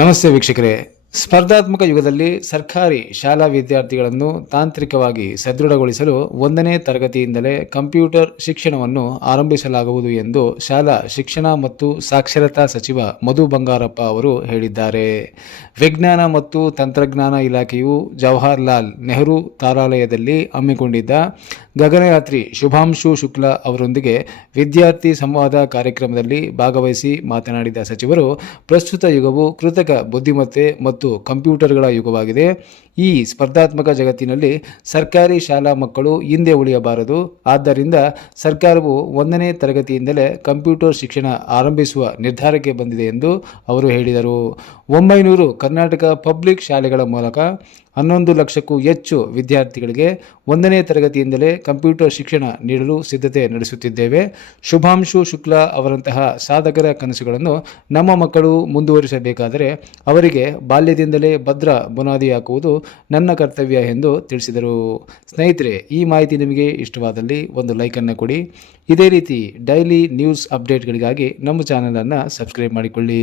ನಮಸ್ತೆ ವೀಕ್ಷಕರೇ. ಸ್ಪರ್ಧಾತ್ಮಕ ಯುಗದಲ್ಲಿ ಸರ್ಕಾರಿ ಶಾಲಾ ವಿದ್ಯಾರ್ಥಿಗಳನ್ನು ತಾಂತ್ರಿಕವಾಗಿ ಸದೃಢಗೊಳಿಸಲು 1ನೇ ತರಗತಿಯಿಂದಲೇ ಕಂಪ್ಯೂಟರ್ ಶಿಕ್ಷಣವನ್ನು ಆರಂಭಿಸಲಾಗುವುದು ಎಂದು ಶಾಲಾ ಶಿಕ್ಷಣ ಮತ್ತು ಸಾಕ್ಷರತಾ ಸಚಿವ ಮಧು ಬಂಗಾರಪ್ಪ ಅವರು ಹೇಳಿದ್ದಾರೆ. ವಿಜ್ಞಾನ ಮತ್ತು ತಂತ್ರಜ್ಞಾನ ಇಲಾಖೆಯು ಜವಾಹರಲಾಲ್ ನೆಹರು ತಾರಾಲಯದಲ್ಲಿ ಹಮ್ಮಿಕೊಂಡಿದ್ದ ಗಗನಯಾತ್ರಿ ಶುಭಾಂಶು ಶುಕ್ಲಾ ಅವರೊಂದಿಗೆ ವಿದ್ಯಾರ್ಥಿ ಸಂವಾದ ಕಾರ್ಯಕ್ರಮದಲ್ಲಿ ಭಾಗವಹಿಸಿ ಮಾತನಾಡಿದ ಸಚಿವರು, ಪ್ರಸ್ತುತ ಯುಗವು ಕೃತಕ ಬುದ್ಧಿಮತ್ತೆ ಮತ್ತು ಕಂಪ್ಯೂಟರ್ಗಳ ಯುಗವಾಗಿದೆ. ಈ ಸ್ಪರ್ಧಾತ್ಮಕ ಜಗತ್ತಿನಲ್ಲಿ ಸರ್ಕಾರಿ ಶಾಲಾ ಮಕ್ಕಳು ಹಿಂದೆ ಉಳಿಯಬಾರದು. ಆದ್ದರಿಂದ ಸರ್ಕಾರವು 1ನೇ ತರಗತಿಯಿಂದಲೇ ಕಂಪ್ಯೂಟರ್ ಶಿಕ್ಷಣ ಆರಂಭಿಸುವ ನಿರ್ಧಾರಕ್ಕೆ ಬಂದಿದೆ ಎಂದು ಅವರು ಹೇಳಿದರು. 900 ಕರ್ನಾಟಕ ಪಬ್ಲಿಕ್ ಶಾಲೆಗಳ ಮೂಲಕ 11 ಲಕ್ಷಕ್ಕೂ ಹೆಚ್ಚು ವಿದ್ಯಾರ್ಥಿಗಳಿಗೆ 1ನೇ ತರಗತಿಯಿಂದಲೇ ಕಂಪ್ಯೂಟರ್ ಶಿಕ್ಷಣ ನೀಡಲು ಸಿದ್ಧತೆ ನಡೆಸುತ್ತಿದ್ದೇವೆ. ಶುಭಾಂಶು ಶುಕ್ಲಾ ಅವರಂತಹ ಸಾಧಕರ ಕನಸುಗಳನ್ನು ನಮ್ಮ ಮಕ್ಕಳು ಮುಂದುವರಿಸಬೇಕಾದರೆ ಅವರಿಗೆ ಬಾಲ್ಯದಿಂದಲೇ ಭದ್ರ ಬುನಾದಿ ಹಾಕುವುದು ನನ್ನ ಕರ್ತವ್ಯ ಎಂದು ತಿಳಿಸಿದರು. ಸ್ನೇಹಿತರೆ, ಈ ಮಾಹಿತಿ ನಿಮಗೆ ಇಷ್ಟವಾದಲ್ಲಿ ಒಂದು ಲೈಕನ್ನು ಕೊಡಿ. ಇದೇ ರೀತಿ ಡೈಲಿ ನ್ಯೂಸ್ ಅಪ್ಡೇಟ್ಗಳಿಗಾಗಿ ನಮ್ಮ ಚಾನಲನ್ನು ಸಬ್ಸ್ಕ್ರೈಬ್ ಮಾಡಿಕೊಳ್ಳಿ.